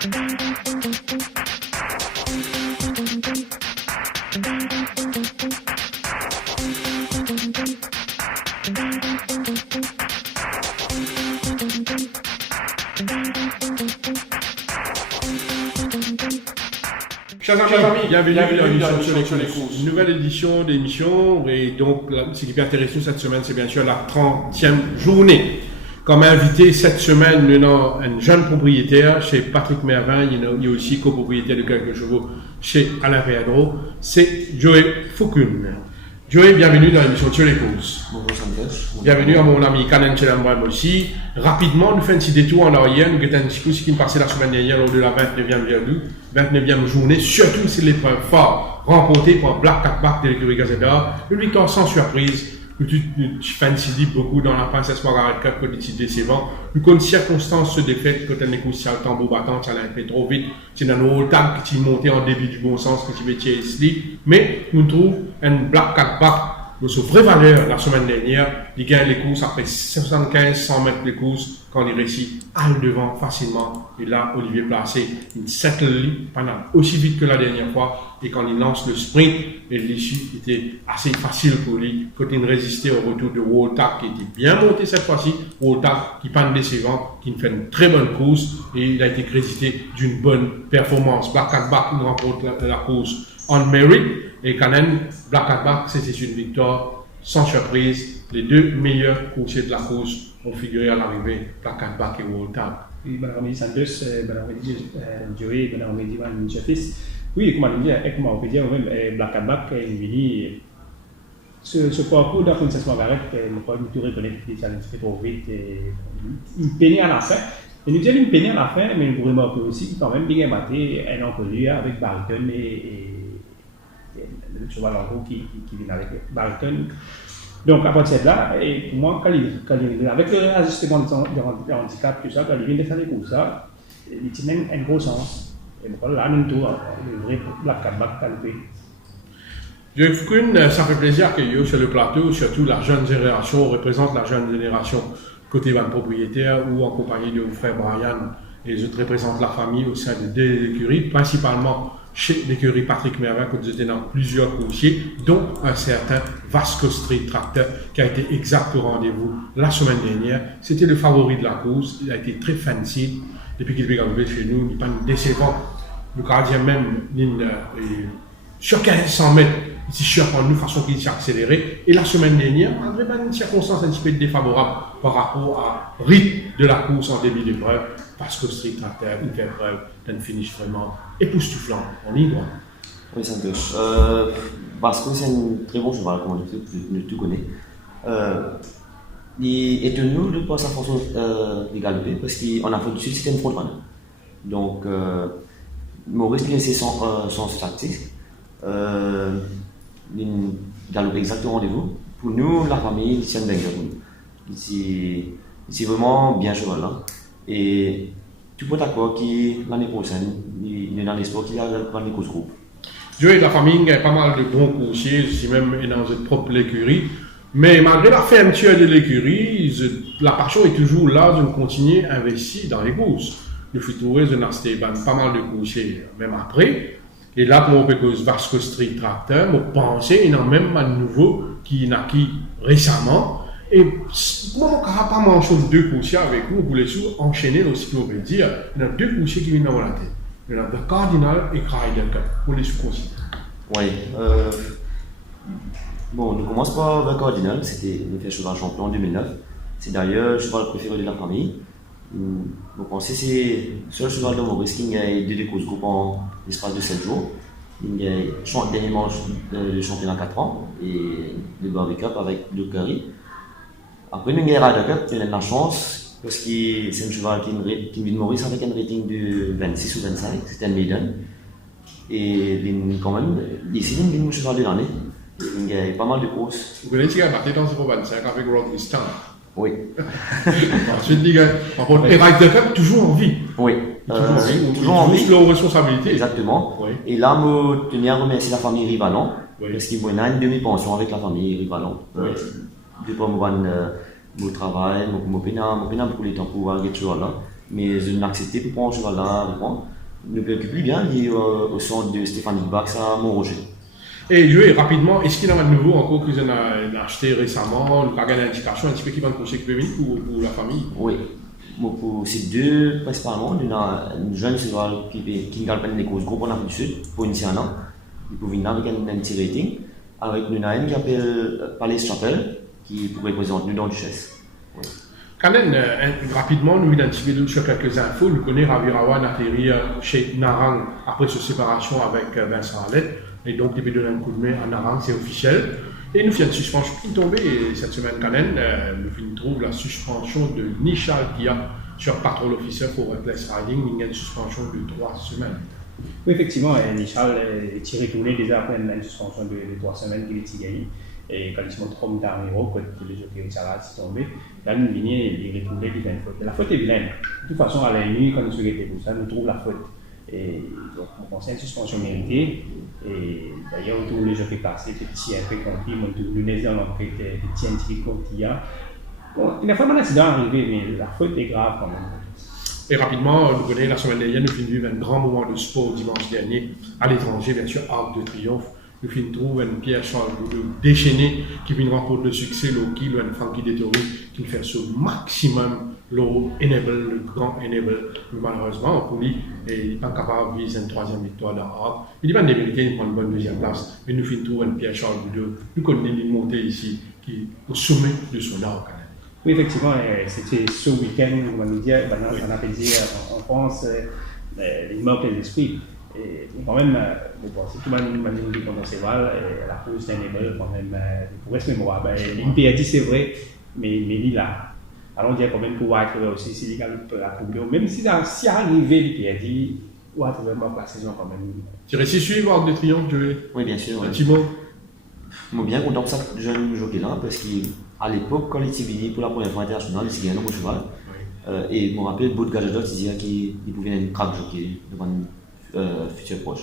Chers amis, bienvenue dans l'émission sur les courses. Une nouvelle édition d'émission, et donc ce qui est intéressant cette semaine, c'est bien sûr la 30e journée. Comme invité cette semaine, nous avons un jeune propriétaire chez Patrick Mervin, il y a aussi copropriétaire de quelques chevaux chez Alain Péadro, c'est Joey Foukoun. Joey, bienvenue dans l'émission sur les courses. Bonjour Santos. Bienvenue à mon ami Kanen Chelambrem aussi. Rapidement, nous faisons un petit détour en arrière. Nous avons un petit coup qui nous passait la semaine dernière lors de la 29e journée, surtout c'est l'épreuve phare remportée par Black Cat Back de l'écurie Gazeta. Une victoire sans surprise. Nous fancy beaucoup dans la Princesse Margaret Cup, quand il est décevant. Nous connaissons circonstances de défaite, quand elle négocie le tambour battant, ça l'a fait trop vite. C'est dans nos tables qui est monté en début du bon sens, que tu veux mais nous trouvons un Black Cat Back de sa vraie valeur la semaine dernière. Il gagne les courses après 75-100 mètres de course quand il réussit à le devant facilement. Et là, Olivier Placé, il settle pendant aussi vite que la dernière fois. Et quand il lance le sprint, et l'issue était assez facile pour lui. Quand il résistait au retour de Woltak qui était bien monté cette fois-ci. Woltak qui panne décevant, qui fait une très bonne course. Et il a été crédité d'une bonne performance. Black Cat Back nous remporte la course on merit. Et quand même, Black Cat Back, c'était une victoire sans surprise. Les deux meilleurs coursiers de la course ont figuré à l'arrivée, Black Cat Back et Woltak. Oui, bon après-midi Santos, bon après-midi Joey, bon après-midi Chefis. Oui, comme on peut dire, Black Cat Back, ce parcours de la Princesse Margaret, je crois que nous reconnaître que ça a fait trop vite, il peinait à la fin. Et nous disons qu'il peinait à la fin, mais nous remarquons aussi qu'il quand même bien battu un inconnu avec Barton et le cheval en gros qui vient avec Barton. Donc, à partir de là, et pour moi, quand il avec l'ajustement de handicap, tout ça, quand il vient de faire les courses, il tient un gros sens. Et donc là, nous avons le vrai Black Cat Back calpé. Joey Foukoun, ça fait plaisir que sur le plateau, surtout la jeune génération, représente la jeune génération côté van propriétaire ou en compagnie de vos frères Brian. Et les autres représentent la famille au sein de deux écuries, principalement chez l'écurie Patrick Mervin, que vous étiez dans plusieurs coursiers, dont un certain Vasco Street Tractor, qui a été exact au rendez-vous la semaine dernière. C'était le favori de la course, il a été très fancy. Depuis qu'il est arrivé chez nous, il n'est pas décevant. Le gardien même, sur 1500 mètres, il s'est surpris nous, façon qu'il s'est accéléré. Et la semaine dernière, malgré une circonstance un petit peu défavorable par rapport à rythme de la course en début d'épreuve, parce que Street Tractor, une épreuve d'un finish vraiment époustouflant en ligne droite. Oui, Santos. Vasco, c'est un très bon cheval, comme tu connais. Il est tenu de par sa façon de galoper, parce qu'en Afrique du Sud, c'était une frontrunner. Donc, Maurice lui a laissé son tactique. Il galope exactement au rendez-vous. Pour nous, la famille, c'est un banger pour nous. C'est vraiment bien cheval là. Et tu peux d'accord que l'année prochaine, il est dans l'espoir qu'il y a une course groupe. Joey, la famille a pas mal de bons coursiers, si même dans cette propre écurie. Mais malgré la fermeture de l'écurie, la passion est toujours là de continuer à investir dans les courses. Le futur de Nasteban, pas mal de coursiers, même après. Et là, pour cause Vasco Street Tractor, on pensait, il y en a même un nouveau qui est acquis récemment. Et moi, on n'a pas manché deux coursiers avec nous, pour les sous enchaîner aussi, on peut dire. Il y a deux coursiers qui viennent dans la tête. Il y en a The Cardinal et Ryder Cup, pour les sous-coursiers. Oui. Bon, nous commençons par The Cardinal, c'était le cheval champion en 2009. C'est d'ailleurs le cheval préféré de la famille. Vous pensez que c'est le seul cheval de Maurice qui a eu deux courses groupes en l'espace de 7 jours. Il a le dernier manche de championnat 4 ans et le Barry Cup avec le Curry. Après, nous avons Ryder Cup, il a de la chance parce que c'est un cheval qui vient de Maurice avec un rating de 26 ou 25, c'était un maiden. Et quand même, ici, il a un cheval de l'année. Il y a pas mal de courses. Vous connaissez qu'il a battu dans 0,25 avec Rodney Star. Oui. Ensuite, il y a Ryder Cup toujours en vie. Oui. Toujours en vie. Leur responsabilité. Exactement. Oui. Et là, je tenais à remercier la famille Rivalon. Oui. Parce qu'il y a une demi-pension avec la famille Rivalon. Oui. Depuis mon travail, je n'ai pas beaucoup de temps pour avoir quelque chose là. Mais je n'ai accepté pour prendre un cheval là avec moi. Le préoccupe bien, il est au centre de Stéphane Bax à Montroger. Et Joey, rapidement, est-ce qu'il y en a de nouveau encore que vous en avez acheté récemment, le bagage d'indication, un petit peu qui va nous conseiller pour la famille? Oui. Bon, pour ces deux, principalement, il y a une jeune cheval qui gagne les courses groupe en Afrique du Sud pour initier un an. Il peut venir avec un petit rating, avec une AN qui appelle Palace Chapel, qui pourrait présenter nous dans Duchesse. Oui. Quand même, rapidement, nous identifions sur quelques infos. Nous connaissons Ravi Rawan atterri chez Narang après sa séparation avec Vincent Arlette. Et donc, il peut donner un coup de main à Narang, c'est officiel. Et nous faisons une suspension qui est tombée cette semaine quand même. Nous trouvons la suspension de Nishal Kia sur Patrol Officer pour Reckless Riding. Il y a une suspension de 3 semaines. Oui, effectivement, Nishal est tiré tourné déjà après une suspension de 3 semaines qu'il est gagné. Et quand ils sont trop d'Armiro, quand le jockey Richard est tombé, là, nous venons et retourner il y a une faute. La faute est vilaine. De toute façon, à la nuit, quand nous sommes arrêtés pour ça, nous trouvons la faute. Et donc, on pense à une suspension méritée. Et d'ailleurs, tout le jockey passé, petit un peu compris, nous les dans l'entrée, petit un petit compte qu'il y a. Bon, il y a vraiment un accident arrivé, mais la faute est grave quand même. Et rapidement, nous connaissons la semaine dernière, nous finissons un grand moment de sport dimanche dernier à l'étranger, bien sûr, Arc de Triomphe. Nous finissons trouver une Pierre-Charles déchaîné qui vient remporter le succès, qui un Frankie Dettori qui fait ce maximum, le grand enable. Mais malheureusement, pour lui, il n'est pas capable de viser une 3e victoire dans Arc. Il n'est pas démérité, il prend une bonne 2e place. Mais nous finissons trouver une Pierre-Charles nous connaissons une montée ici qui est au sommet de son arc. Oui, effectivement, c'était ce week-end, on a pu dire en France, il manque l'esprit. Et quand même, si tout le monde dit qu'on a mal, la course d'un émeu, quand même, pour rester mémoire. Une PAD, c'est vrai, mais il là. Alors, on dit quand même pour White River aussi, si les gars peuvent accomplir, même si arrivé les PAD, White River marque la saison quand même. Tu réussis à suivre Arc de Triomphe, Joey? Oui, bien sûr. Un petit mot? Je suis bien content de ça, jeune jockey là, parce qu'à l'époque, quand il était venu pour la première fois internationale, il s'est gagné un bon cheval. Et je me rappelle, Bout de Gadget disait qu'il pouvait être un crack jockey devant une future proche.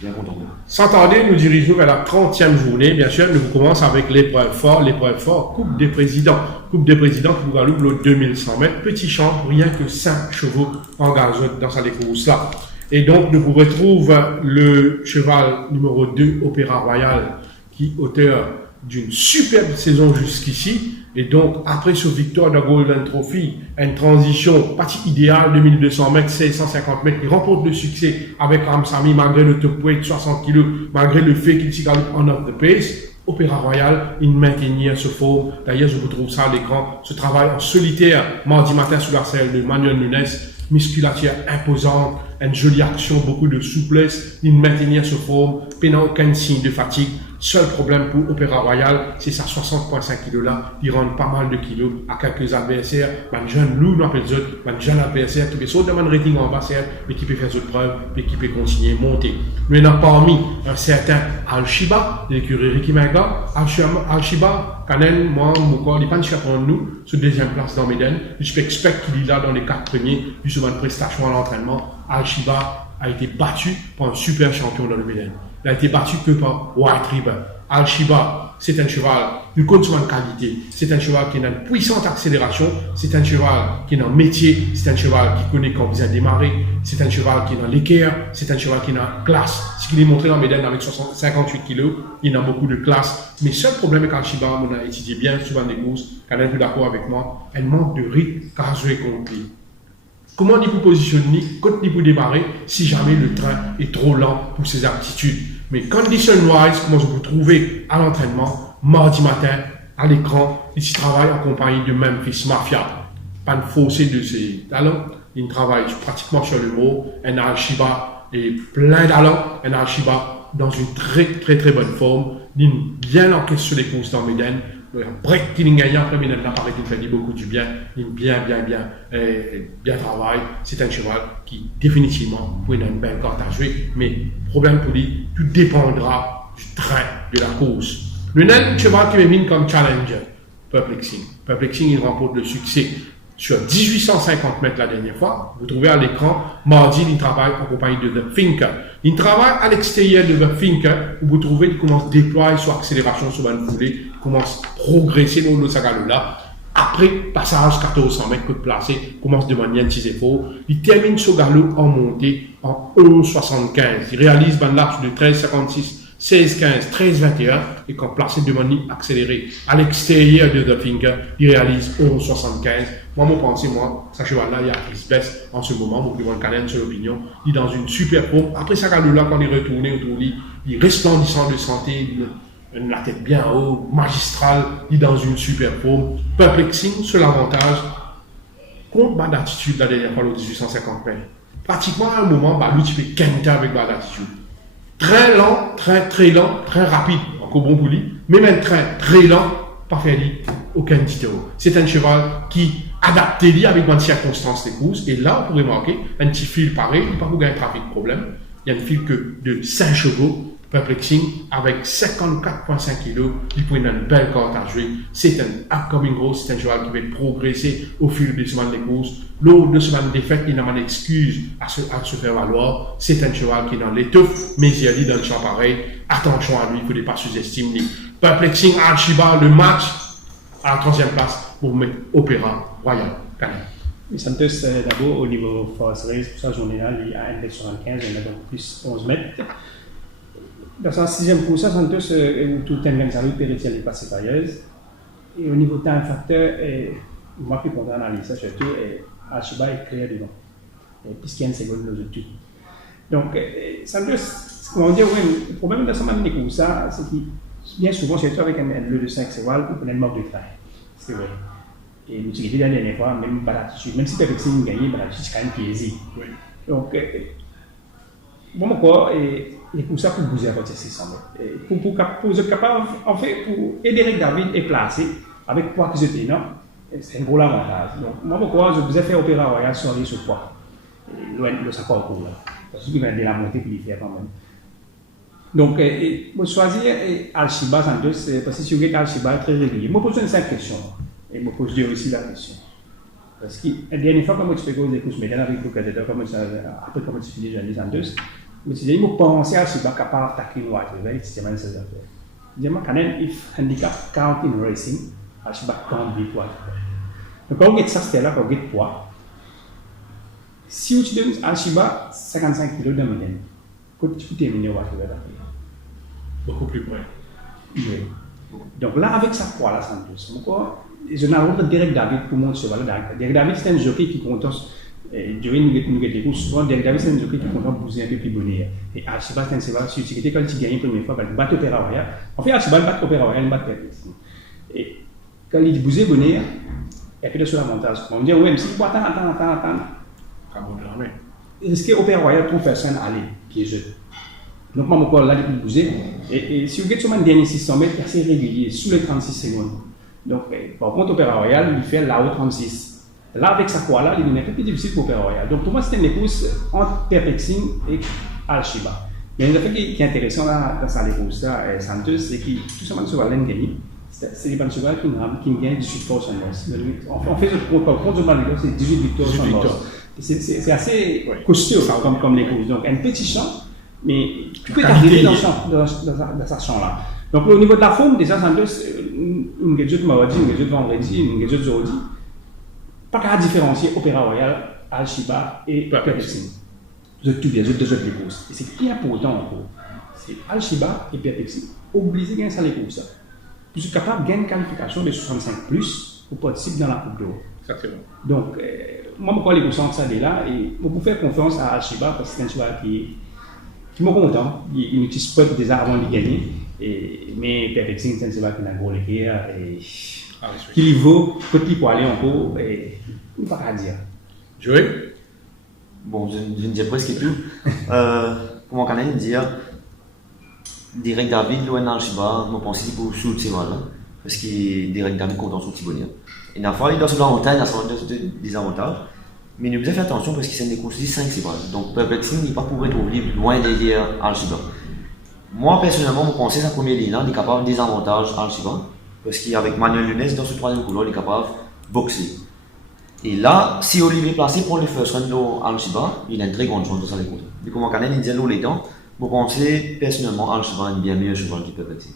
Bien content. Sans tarder, nous dirigeons vers la 30e journée. Bien sûr, nous commençons avec l'épreuve fort, Coupe des Présidents. Coupe des Présidents qui vous Guadeloupe, le 2100 mètres. Petit champ, rien que 5 chevaux en gazote dans sa course là. Et donc, nous vous retrouvons le cheval numéro 2, Opéra Royal, qui est auteur d'une superbe saison jusqu'ici. Et donc, après ce victoire de Golden Trophy, une transition partie idéale, 2200 mètres, 1650 mètres, il remporte le succès avec Ramsamy, malgré le top weight, 60 kg, malgré le fait qu'il s'y galope on off the pace. Opéra Royal, il maintenait ce forme. D'ailleurs, je vous trouve ça à l'écran. Ce travail en solitaire, mardi matin sous la selle de Manuel Nunes, musculature imposante, une jolie action, beaucoup de souplesse, il maintenait ce forme, pénant aucun signe de fatigue. Seul problème pour Opéra Royal, c'est sa 60,5 kg là. Il rentre pas mal de kilos à quelques adversaires. Un jeune loup, nous appelle un jeune adversaire qui peut sauter dans le rating en bas, mais qui peut faire d'autres preuves, mais qui peut continuer à monter. Nous avons parmi un certain Al-Shiba, l'écurie Ricky Menga. Al-Shiba, quand même, moi, mon corps, il n'est pas de nous, sur deuxième place dans Méden. Je expecte qu'il est là dans les 4 premiers, justement une prestation à l'entraînement. Al-Shiba a été battu par un super champion dans le Méden. Il a été battu que par White River. Al-Shiba, c'est un cheval de consommation de qualité. C'est un cheval qui a une puissante accélération. C'est un cheval qui est dans le métier. C'est un cheval qui connaît quand vous avez démarré. C'est un cheval qui est dans l'équerre. C'est un cheval qui est dans classe. Ce qu'il est montré dans Méden avec 58 kg, il a beaucoup de classe. Mais seul problème avec Al-Shiba, on a étudié bien souvent des courses, quand même plus d'accord avec moi, elle manque de rythme car je compris. Comment il peut positionner, quand il peut démarrer, si jamais le train est trop lent pour ses aptitudes. Mais condition-wise, comment je peux trouver à l'entraînement, mardi matin, à l'écran, il s'y travaille en compagnie de Memphis Mafia. Pas de fausser de ses talents, il travaille pratiquement sur le mot. Un Al-Shiba est plein d'allant, un Al-Shiba dans une très bonne forme, il bien encaisse sur les courses dans Méden. Break qui n'est gagnant après Méden apparaît qu'il fait beaucoup du bien, il bien travaille. C'est un cheval qui définitivement pour une belle carte à jouer, mais problème pour lui, tout dépendra du train de la course. Le cheval qui m'émine comme challenger, Perplexing. Perplexing, il remporte le succès sur 1850 mètres la dernière fois. Vous trouvez à l'écran, mardi, il travaille en compagnie de The Thinker. Il travaille à l'extérieur de The Thinker, où vous trouvez qu'il commence à déployer son accélération sur une foulée, il commence à progresser dans le sagalo là. Après, passage 1400 mètres, côte placée, commence de manière un petit effort. Il termine ce galop en montée en 11,75. Il réalise un large de 13,56, 16,15, 13,21 et quand placé de manière accélérée à l'extérieur de The Finger, il réalise 11,75. Moi, mon pensée, ça cheval-là, il y a Chris Bess en ce moment, mon plus grand canal sur l'opinion. Il est dans une super forme. Après ça, galop-là, quand il est retourné autour de lui, il est resplendissant de santé. La tête bien haut, magistral, il est dans une super forme. Perplexing, seul avantage, contre bas d'attitude la dernière fois, le 1850 mètres. Pratiquement à un moment, lui, tu fais quinta avec bas d'attitude. Très lent, très lent, très rapide, encore bon pour lui, mais même très lent, pas faire aucun détour. C'est un cheval qui adapte avec une circonstance des courses, et là, on pourrait marquer un petit fil pareil, il n'y a pas beaucoup de trafic de problème. Il y a un fil que de 5 chevaux. Perplexing, avec 54,5 kg, il peut avoir une belle carte à jouer. C'est un upcoming horse, c'est un cheval qui va progresser au fil des semaines des courses. Lors de semaines de défaite, il n'a pas d'excuse à se faire valoir. C'est un cheval qui est dans l'étoffe, mais il y a dit dans le champ pareil. Attention à lui, il ne faut pas sous-estimer. Perplexing, Archiba, le match à la 3e place pour mettre Opéra Royal Canin. Santos, d'abord, au niveau Force Race, pour sa journée-là, il a 1,75 m, il a donc plus 11 mètres. Dans sa 6e course, Santos, où tout le temps, ça lui permet de passer tailleuse. Et au niveau time factor, moi qui comprends l'analyse, surtout, Archiba est clair devant. Puisqu'il y a une seconde de tout. Donc, Santos, comment dire, oui, le problème de sa manière de course, c'est qu'il, bien souvent, surtout avec un bleu de 5 sévales, il peut être mort de train. C'est vrai. Et l'utilité de la dernière fois, même par l'attitude, même si Perplexing gagne, l'attitude, c'est quand même piégé. Oui. Donc, bon, quoi, et pour ça, pour bouger à partir de 600 mètres. Pour être capable, en fait, pour Eric David est placé avec poids que j'étais, non? C'est un gros avantage. Donc, moi, pourquoi je vous ai fait Opéra Royal sur ce poids? Loin de sa parcours là. Parce qu'il va de la montée pour lui faire quand même. Donc, je choisir Archiba Santos, parce que si vous avez Archiba très régulier, je me pose une simple question. Et je me pose aussi la question. Parce que la dernière fois, quand je fais des courses médianes avec le cadet, après quand je finis Jeanne Santos, je me suis dit, je pense à Archiba capable d'attaquer une white, c'est vraiment ça. Je dis, quand même, if handicap count in racing, Archiba can't beat white. Donc, quand on get ça, c'était là, quand on get poids. Si tu donnes Archiba 55 kg de moyenne, quand tu peux terminer white, beaucoup plus près. Oui. Donc là, avec sa poids, là, Santos, je n'ai pas Derek David pour mon cheval. Derek David, c'est un jockey qui compte. Durant les courses, souvent, Derek David, c'est un jockey qui compte bouger un peu plus bonheur. Et Archiba, c'est un cheval, si tu quand il gagne la première fois, il bat Opéra Royal. En fait, Archiba bat Opéra Royal, il bat Perplexing. Et quand il bouge bonheur, il y a plus de sur l'avantage. On dit, oui, mais si tu attends. Il risque Opéra Royal pour personne aller, piégeux. Donc, moi, je là, il bouger. Et si vous avez sur le dernier 600 mètres, c'est assez régulier, sous les 36 secondes. Donc, par contre, Opéra Royal, il fait là-haut 36. Là, avec sa poids là, il est un peu plus difficile pour Opéra Royal. Donc, pour moi, c'était une course entre Perplexing et Archiba. Mais le fait qui est intéressant dans sa course, Santos, c'est que tout simplement, sur la ligne gagnée, c'est les cheval qui gagnent 18 fois sans loss. En fait, contre c'est 18 victoires sans loss. C'est assez costaud comme les courses. Donc, un petit champ, mais tu peux t'arriver dans sa champ là. Donc, au niveau de la forme, déjà, Santos, une gadget mardi, une gadget vendredi, une gadget jeudi, pas qu'à différencier Opéra Royal, Archiba et Perplexing. Vous êtes tous les autres les courses. Et c'est qui est important encore. C'est Archiba et Perplexing. Obligé de gagner ça les courses. Vous êtes capable de gagner une qualification de 65 plus pour participer dans la Coupe d'Or. Exactement. Donc, moi, je crois que les courses ça là et je peux faire confiance à Archiba parce que c'est un cheval qui me content. Il nous spot déjà avant de gagner. Mais Perplexing, c'est un cheval qui a un gros équerre et qui vaut petit pour aller en cours et il ne pas à dire. Joël? Bon, je ne dis presque tout. Pour mon canal, dire Derek David, loin d'Archiba, je pense pour sous le cheval. Parce que Derek David content sur le Tibonien. Et la fois, il doit se voir en montagne, il a des avantages. Mais nous devons faire attention parce que c'est des courses de 5 cheval. Donc, Perplexing n'est pas pour être loin derrière Archiba. Moi, personnellement, je pense que sa première ligne, il est capable de désavantager Archiba. Parce qu'avec Manuel Lunes, dans ce troisième couloir, il est capable de boxer. Et là, si Olivier placé pour le first run dans Archiba, il a une très grande chance de s'en rendre compte. Et comme Canet, il dit l'eau les temps, je pense personnellement Archiba est bien meilleur cheval que Perplexing.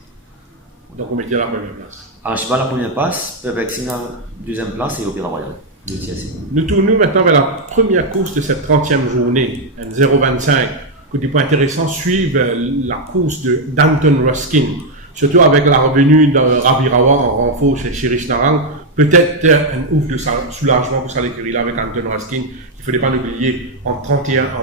Donc, on mettait la première place. Archibald la première passe, Perbexing la deuxième place et Opéra Royal, de TSC. Nous tournons maintenant vers la première course de cette 30e journée, N025. Côté point intéressant, suivre la course d'Anton Ruskin, surtout avec la revenue de Ravirawa en renfort chez Chirish Narang. Peut-être un ouf de soulagement pour ça l'écurie là avec Anton Ruskin. Il ne faudrait pas l'oublier, en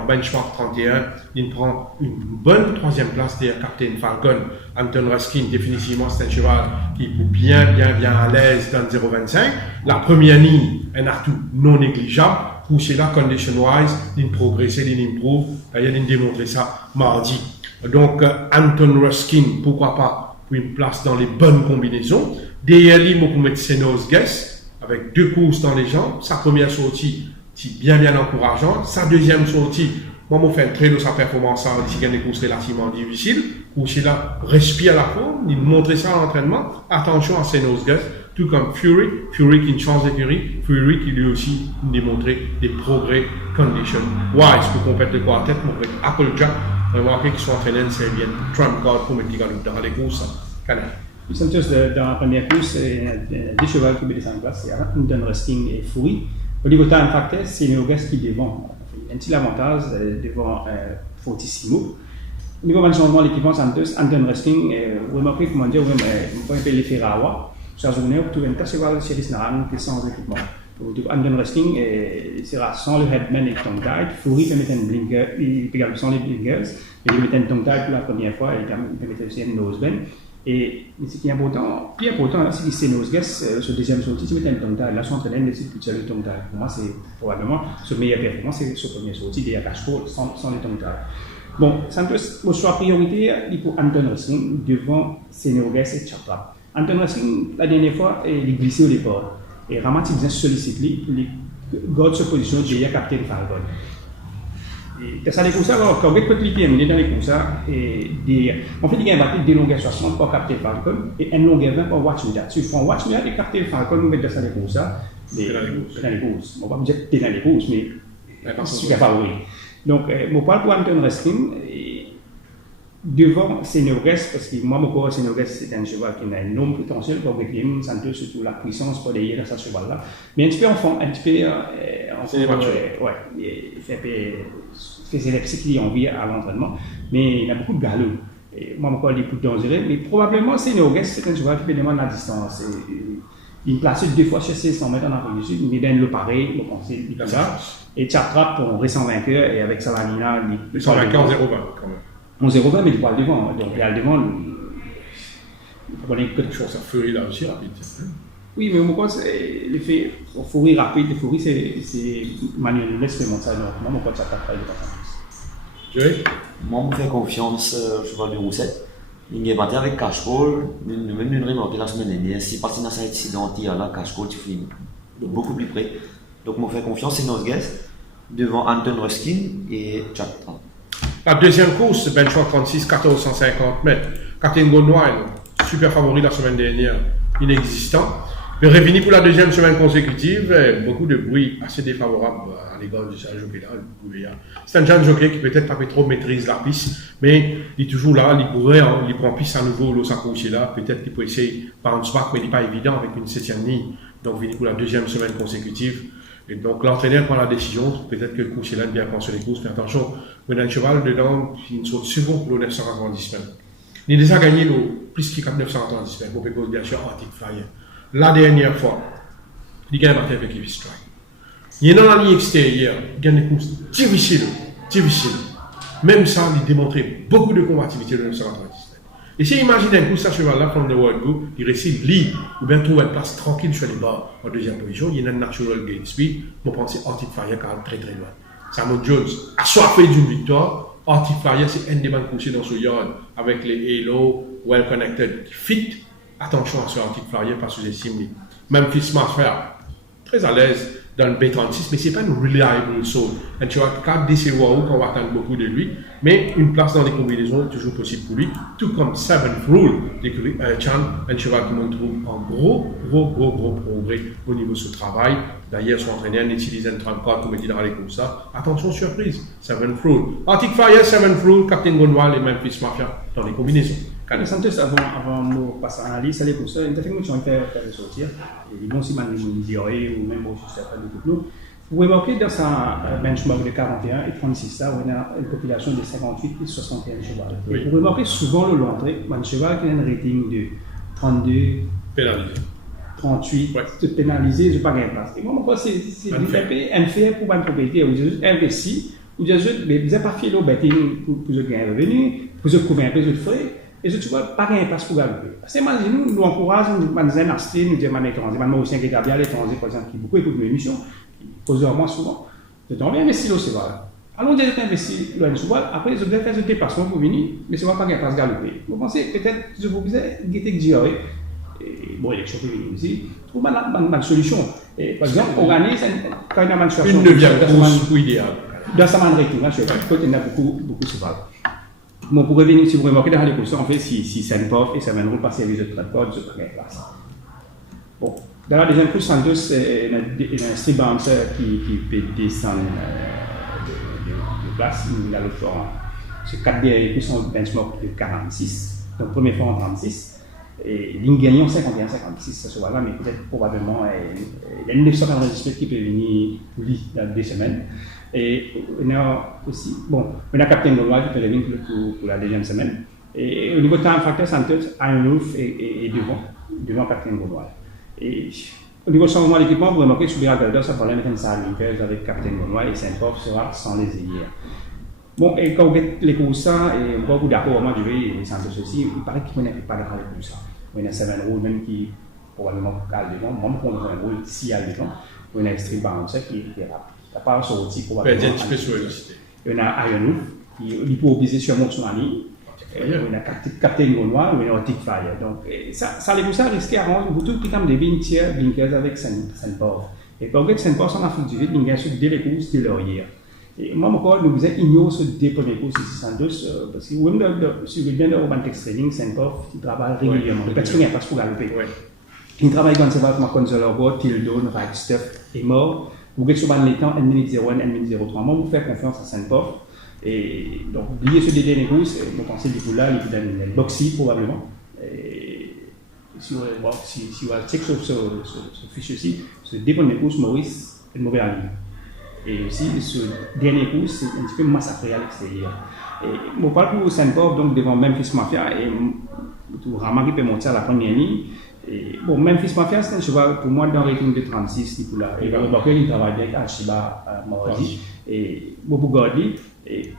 benchmark 31, il prend une bonne troisième place derrière Captain Falcon. Anton Ruskin, définitivement, c'est un cheval qui est bien à l'aise dans le 0,25. La première ligne, un atout non négligeable. Pour cela, condition-wise, il progresse, il improve. Il a démontré ça mardi. Donc, Anton Ruskin, pourquoi pas, pour une place dans les bonnes combinaisons. Derrière lui, on peut mettre Senos Guess, avec 2 courses dans les jambes. Sa première sortie, c'est bien encourageante. Sa deuxième sortie, moi, je fais un très de sa performance, il y a des courses relativement difficiles. Pour cela, respire la forme, il montre ça à l'entraînement. Attention à Senos Guess, tout comme Fury qui ne change d'écurie, Fury qui lui aussi démontré des progrès condition wise pour compléter le quartet, pour mettre Applejack, remarquez qu'ils sont entraînés une série Trump Card pour mettre les gars dans les courses. Santos, dans la première course, il y a 2 chevaux qui descendent en place, c'est Anton Ruskin et Fury. Au niveau time factor, c'est Neogas qui devant. Il y a un petit avantage devant Fortissimo. Au niveau du changement de l'équipement Santos, Anton Ruskin, vous remarquez comment dire, on peut appeler Ferrawa. Chaque journée, on trouve un tas de cheval chez Lisnaran qui est sans équipement. Anton Ruskin sera sans le headman et le tongue tied. Fury peut mettre un blinker, il peut également sans les blinkers, mais il peut mettre un tongue tied pour la première fois et il peut mettre aussi un noseband. Et ce qui est important, plus important, c'est que c'est nos guests, ce deuxième sortie, tu mets un tongue tied. Là, son entraîneur décide que tu as le tongue tied. Pour moi, c'est probablement ce meilleur performance, c'est ce premier sortie, derrière Cashflow, sans les tongue tied. Bon, Santos, mon choix priorité, il pour Anton Ruskin devant Seneogas et Chatra. Anton Ruskin, la dernière fois, il est glissé au départ. Et Ramat, il vient solliciter pour les garder sa position derrière Captain Falcon. Et ça, les courses, quand on regarde les pieds dans les courses, on fait des gains battus de longueur 60 pour Captain Falcon et une longueur 20 pour Watch Me That. Si on prend Watch Me That et Captain Falcon, nous mettons dans les courses. Dans les courses. On va me dire que dans les courses, mais c'est ce qui est favori. Donc, je parle pour Anton Ruskin devant Seneogas, parce que moi, mon corps, Seneogas, c'est un cheval qui a un énorme potentiel pour Becklem, Santos, surtout la puissance pour derrière dans ce cheval-là. Mais un petit peu enfant, un petit peu. Ouais, il fait ses reps qu'il a envie à l'entraînement, mais il a beaucoup de galop. Moi, mon corps, il est plus dangereux, mais probablement, Seneogas, c'est un cheval qui peut demander la distance. Il me place 2 fois sur 600 mètres en Afrique du Sud, il me donne le pareil, le conseil, il fait ça. Et Chatrap, pour récent vainqueur, et avec Savanina, il sont vainqueurs en 0-20 quand même. En 0-20, mais il parle devant. Donc, il y a le devant. Il faut connaître quelque chose. Ça Fury là aussi rapide. Oui, mais moi, c'est l'effet Fury rapide. Fury, c'est Manuel Nunes qui montre ça. Donc, moi, ça tape pas de Joey? Moi, je fais confiance au cheval de Roussette. Il est battu avec Cashflow. Nous-mêmes, nous remarquons la semaine dernière. Si parti dans cet incident, il y a là, Cashflow, tu fais beaucoup plus près. Donc, je fais confiance, c'est Nosgues devant Anton Ruskin et Chatra. La deuxième course, benchmark 36, 1450 mètres. Captain Goldwyn, super favori la semaine dernière, inexistant. Mais revenu pour la deuxième semaine consécutive, beaucoup de bruit assez défavorable à l'égard de ce jockey-là. C'est un jeune jockey qui peut-être pas trop maîtrise la piste, mais il est toujours là, il pourrait, il prend piste à nouveau, là, peut-être qu'il peut essayer bounce back, mais il n'est pas évident avec une 7e ligne. Donc, venu pour la deuxième semaine consécutive. Et donc, l'entraîneur prend la décision, peut-être que le coach est là de bien prendre sur les courses, mais attention, on a un cheval dedans, il saute second pour le 990 mètres. Il a déjà gagné plus que 990 mètres, pour Pécos, bien sûr, Arctic Flyer. La dernière fois, il a gagné avec Heavy Strike. Il est dans la ligne extérieure, il gagne des courses difficiles. Même ça, il démontrait beaucoup de combativité le 990 mètres. Et si imagine un coup, ça cheval-là, from the world go, il réussit libre, ou bien trouve une place tranquille sur les bords en deuxième position, il y a un natural gain speed, on pense que Arctic Flyer quand même très très loin. Simon Jones, assoiffé d'une victoire, Arctic Flyer c'est un des bancs couchés dans ce yard, avec les Halo, well connected, qui fit. Attention à ce Arctic Flyer, pas sous-estimé. Memphis Mafia, très à l'aise dans le B36, mais ce n'est pas une reliable soul. Un cheval qui DC Wahoo, qu'on va attendre beaucoup de lui, mais une place dans les combinaisons est toujours possible pour lui, tout comme Seventh Rule, Chan, un cheval qui montre un gros progrès au niveau de ce travail. D'ailleurs, son entraîneur utilise un 34 comme il dit dans les comme ça. Attention, surprise, Seventh Rule. Arctic Flyer, Seventh Rule, Captain Gonwal et Memphis Mafia dans les combinaisons. Quand Santos, avant de passer à l'analyse, c'est les courses, il a fait une mission faire sortir. Et bon, si man dit ou même je sais pas de tout nous. Vous remarquez dans sa benchmark de 41 et 36, là, on a une population de 58 et 61 chevaux. Oui. Vous remarquez souvent le l'entrée, un cheval qui a un rating de 32, Pénalisé. 38, Ouais. se pénaliser, je n'ai pas gagné place. Et moi, c'est unfair pour une propriété. Vous avez investi, vous n'avez pas fait le betting pour gagner un revenu, pour couvrir un peu de frais. Et je ne vois pas gagner place pour gagner. Parce que imaginez, nous encourageons, nous disons, acheter, nous disons, étranger, moi aussi, qui est à l'étranger, par exemple, qui beaucoup écoute mes émissions, qui pose moi souvent. Je dis, on vient investir au cheval. Allons dire investir dans le cheval, après, je vais faire ce déplacement pour venir, mais ce ne va pas gagner place galoper. Vous pensez, peut-être, je vous disais, guetter que j'y et bon, l'élection peut venir aussi, trouve une solution. Et, par exemple, organise, quand il y a une situation. Une neuvième course pour idéal. Dans sa manne retour, je crois qu'il y en a beaucoup de cheval. Bon, pour revenir, si vous remarquez dans les courses, en fait, si c'est une pauvre et ça va nous passer les autres transports, je prends place. Bon, dans la deuxième course, Santos, il y a un street bouncer qui peut descendre de place, il a le fort. C'est 4 dernières courses en benchmark de 46, donc premier fort en 36. Et ligne gagnant 51-56, ça se voit là, mais peut-être probablement il y a une 998 qui peut venir dans 2 semaines. Et on a aussi, bon, on a Captain Gaulois qui peut revenir pour la deuxième semaine. Et au niveau de temps facteur, Santos, Iron Roof est devant Captain Gaulois. Et au niveau de changement de l'équipement, vous remarquez sur les Ragadors, ça parlait de ça avec Captain Gaulois et Saint-Paul sera sans les ailières. Bon, et quand vous faites les courses, et on va vous d'accord, moi je vais, et Santos aussi, il paraît qu'il ne fait pas de râler pour ça. Il y a un 7 roule même qui probablement a devant, moi je prends un roule s'il y a devant, il y a un street bouncer qui est rapide. Ça part sorti probablement. Un petit peu sur vélocité. Il y a Iron Roof qui peut obliger sur mon tsunami. Il y a Captain Gaulois, il y a un Tick Fire. Donc, ça les courses risquent à rendre beaucoup plus comme des Vintiers, Blinkers avec Saint-Paul. Et quand on regarde Saint-Paul en Afrique du Sud, il y a sur dès les courses de l'Orière. Et moi, encore, nous ignorons ce des premiers courses ici, Santos, parce que si vous bien de Romantex Training, Saint-Paul, il travaille régulièrement. Il n'y a pas pour galoper. Il travaille quand c'est pas comme Consolor, Tildon, Ragstuff est mort. Vous voyez souvent les temps N-01, N-03. Moi, vous faites confiance à Saint-Paul. Et donc, oubliez ce dernier course, vous pensez du coup là, il y a une boxy probablement. Et si vous check sur ce fichier-ci, ce dernier course, Maurice est mauvais en ligne. Et aussi, ce dernier coup, c'est un petit peu massacré à l'extérieur. Et on parle pour Saint-Paul, donc devant Memphis Mafia, et tout Ramari peut monter à la première ligne. Et bon, Memphis Mafia, c'est un cheval pour moi dans le rythme de 36, là. Et on va il travaille avec Archiba Mardi et Bobo Gordy. Et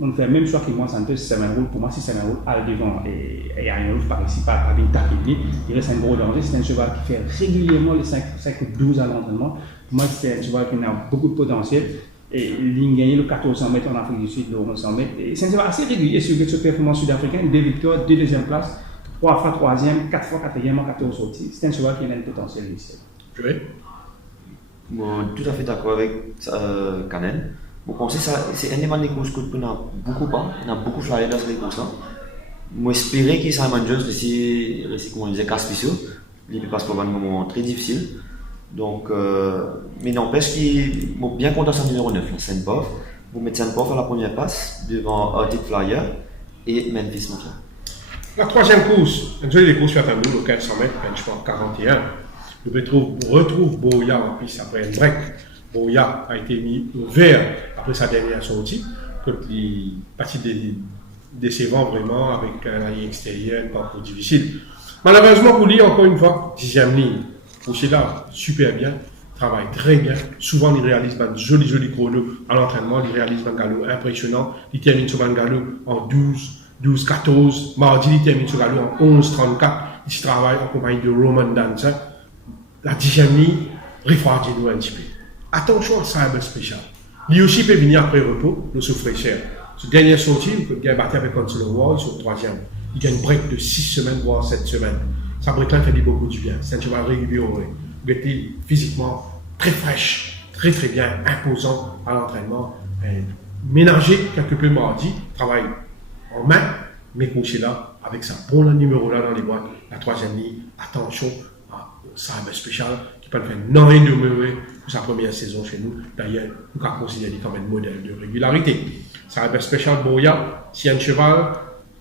on fait le même choix que moi, Santos, c'est un roule. Pour moi, si c'est un roule à devant et il y a un roule par ici, pas une tapis, il reste un gros danger. C'est un cheval qui fait régulièrement les 5 ou 12 à l'entraînement. Pour moi, c'est un cheval qui a beaucoup de potentiel. Et il gagne le 1400 mètres en Afrique du Sud, le 1100 mètres. Et c'est un cheval assez régulier sur cette performance sud-africaine. 2 victoires, 2 deuxième places, 3 fois 3e, 4 fois 4e en 14 sorties. C'est un cheval qui a un potentiel initial. Oui. Bon, tout à fait d'accord avec Canel. Vous pensez ça, c'est un des courses que nous avons beaucoup pas, on a beaucoup flyé dans ces courses-là. Moi, j'espérais que Simon Jones réussit, comme on disait, cas spéciaux. Il passe par un moment très difficile. Donc, mais n'empêche qu'il est bien content de numéro 9, Saint-Paul. Vous mettez Saint-Paul à la première passe devant Arctic Flyer et Memphis Mafia. La troisième course, les courses sur Atambou, le 400 mètres, benchmark 41. On retrouve Boya en piste après un break. Boya a été mis au vert après sa dernière sortie, quand il parti décevant vraiment avec un ligne extérieure, un parcours difficile. Malheureusement pour lui, encore une fois, 10e ligne. Aussi là, super bien, travaille très bien. Souvent, il réalise un joli chrono à l'entraînement, il réalise un galop impressionnant. Il termine sur un galop en 12-14. Mardi, il termine sur un galop en 11-34. Il travaille en compagnie de Roman Dancer. La 10e ligne, refroidit-nous un petit peu. Attention à Cyber Special. Lui aussi peut venir après repos, le souffresseur. Cette dernière sortie, il peut battre avec Consuelo Wall sur le 3e. Il gagne un break de 6 semaines, voire 7 semaines. Sa break-là fait beaucoup du bien. C'est un cheval régulier, il était physiquement très fraîche, très bien, imposant à l'entraînement. Ménager quelque peu mardi, travaille en main, mais couché là, avec sa bonne numéro là dans les boîtes, la 3e ligne. Attention à Cyber Special, qui peut faire non et demeurer pour sa première saison chez nous. D'ailleurs, nous avons considéré comme un modèle de régularité. Cyber Special Boya, si un cheval